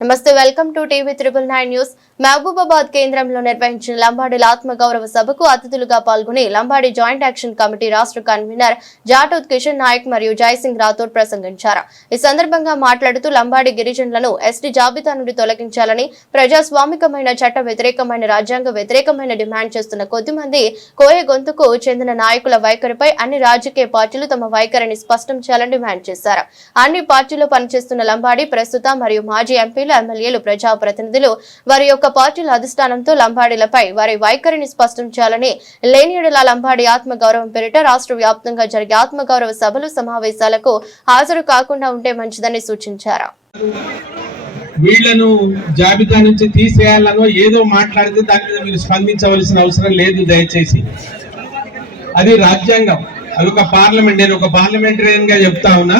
నమస్తే welcome to TV triple nine news. Mahabubabad కేంద్రంలో నిర్వహించిన లంబాడీల ఆత్మగౌరవ సభకు అతిథులుగా పాల్గొని లంబాడీ జాయింట్ యాక్షన్ కమిటీ రాష్ట్ర కన్వీనర్ జాటూత్ కిషన్ నాయక్ మరియు జయసింగ్ రాథోడ్ ప్రసంగించారు. ఈ సందర్భంగా మాట్లాడుతూ లంబాడీ గిరిజనులను ఎస్టీ జాబితా నుండి తొలగించాలని ప్రజాస్వామికమైన చట్ట వ్యతిరేకమైన రాజ్యాంగ వ్యతిరేకమైన డిమాండ్ చేస్తున్న కొద్దిమంది కోయ గొంతుకు చెందిన నాయకుల వైఖరిపై అన్ని రాజకీయ పార్టీలు తమ వైఖరిని స్పష్టం చేయాలని డిమాండ్ చేశారు. అన్ని పార్టీలు పనిచేస్తున్న లంబాడి ప్రస్తుత మరియు మాజీ ఎంపీలు ఎమ్మెల్యేలు ప్రజాప్రతినిధులు వారి యొక్క పార్టీల అధిష్టానంతో లంబాడీలపై వారి వైఖరిని స్పష్టం చేయాలని లేనియడల లంబాడి ఆత్మగౌరవం పేరిట రాష్ట్ర వ్యాప్తంగా జరిగే ఆత్మగౌరవ సభలు సమావేశాలకు హాజరు కాకుండా ఉంటే మంచిదని సూచించారు. వీళ్ళను జాబితా నుంచి తీసేయాలనో ఏదో మాట్లాడితే దాని మీద మీరు స్పందించవలసిన అవసరం లేదు దయచేసి. అది రాజ్యాంగం. అది ఒక పార్లమెంట్. నేను ఒక పార్లమెంటరియన్గా చెప్తా ఉన్నా.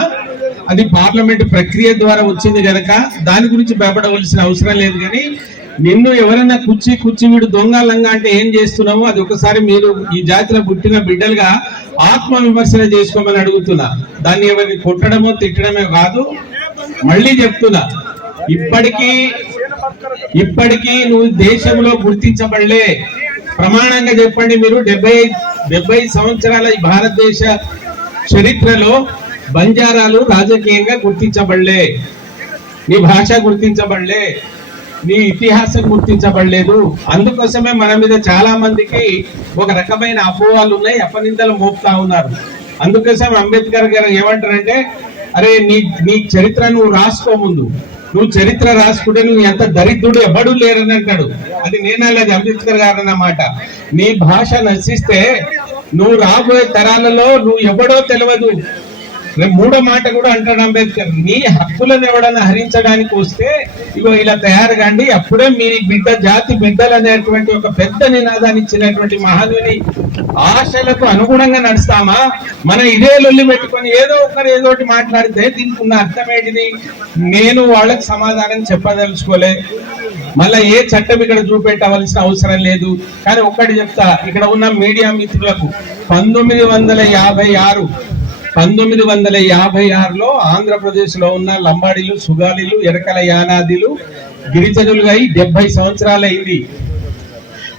అది పార్లమెంట్ ప్రక్రియ ద్వారా వచ్చింది కనుక దాని గురించి భయపడవలసిన అవసరం లేదు కానీ నిన్ను ఎవరైనా కుర్చీ కుర్చీ వీడు దొంగలంగా అంటే ఏం చేస్తున్నామో అది ఒకసారి మీరు ఈ జాతిలో పుట్టిన బిడ్డలుగా ఆత్మ విమర్శన చేసుకోమని అడుగుతున్నా. దాన్ని ఎవరిని కొట్టడమో తిట్టడమే కాదు మళ్ళీ చెప్తున్నా. ఇప్పటికీ ఇప్పటికీ నువ్వు దేశంలో గుర్తించబడలే. ప్రమాణంగా చెప్పండి మీరు డెబ్బై డెబ్బై సంవత్సరాల ఈ భారతదేశ చరిత్రలో బంజారాలు రాజకీయంగా గుర్తించబడలే. నీ భాష గుర్తించబడలే. నీ ఇతిహాసం గుర్తించబడలేదు. అందుకోసమే మన మీద చాలా మందికి ఒక రకమైన అపోహలు ఉన్నాయి అపనిందలు మోపుతా ఉన్నారు. అందుకోసం అంబేద్కర్ గారు ఏమంటారంటే అరే నీ నీ చరిత్ర నువ్వు రాసుకో ముందు. నువ్వు చరిత్ర రాసుకుంటే నువ్వు ఎంత దరిద్రుడు ఎవడు లేరని అంటాడు. అది నేనలేదు అంబేద్కర్ గారు అన్నమాట. నీ భాష నశిస్తే నువ్వు రాబోయే తరాలలో నువ్వు ఎవడో తెలియదు మూడో మాట కూడా అంటాడు అంబేద్కర్. నీ హక్కులను ఎవడన్నా హరించడానికి వస్తే ఇగో ఇలా తయారు కండి అప్పుడే మీ బిడ్డ జాతి బిడ్డలు అనేటువంటి ఒక పెద్ద నినాదాన్ని ఇచ్చినటువంటి మహానుని ఆశలకు అనుగుణంగా నడుస్తామా? మన ఇదే లొల్లి పెట్టుకొని ఏదో ఒకరు ఏదో ఒకటి మాట్లాడితే దీనికి ఉన్న అర్థం ఏంటిది? నేను వాళ్ళకి సమాధానం చెప్పదలుచుకోలే. మళ్ళా ఏ చట్టం ఇక్కడ చూపెట్టవలసిన అవసరం లేదు. కానీ ఒక్కటి చెప్తా ఇక్కడ ఉన్న మీడియా మిత్రులకు పంతొమ్మిది వందల యాభై ఆరు పంతొమ్మిది వందల యాభై ఆరులో ఆంధ్రప్రదేశ్లో ఉన్న లంబాడీలు సుగాలీలు ఎరకల యానాదిలు గిరిజనులుగా అయి డెబ్బై సంవత్సరాలైంది.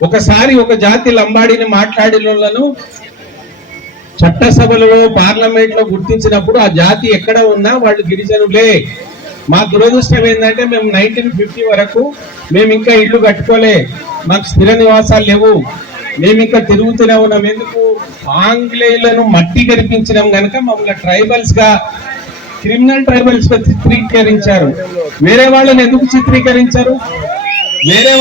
ఒకసారి ఒక జాతి లంబాడిని మాట్లాడినలను చట్టసభలలో పార్లమెంట్లో గుర్తించినప్పుడు ఆ జాతి ఎక్కడ ఉన్నా వాళ్ళు గిరిజనులే. మా దురదృష్టం ఏంటంటే మేము నైన్టీన్ ఫిఫ్టీ వరకు మేము ఇంకా ఇల్లు కట్టుకోలే. మాకు స్థిర నివాసాలు లేవు. మేము ఇంకా తిరుగుతూనే ఉన్నాం. ఎందుకు? ఆంగ్లేయులను మట్టి గడిపించినాం కనుక మమ్మల్ని ట్రైబల్స్గా క్రిమినల్ ట్రైబల్స్గా చిత్రీకరించారు. వేరే వాళ్ళని ఎందుకు చిత్రీకరించారు? వేరే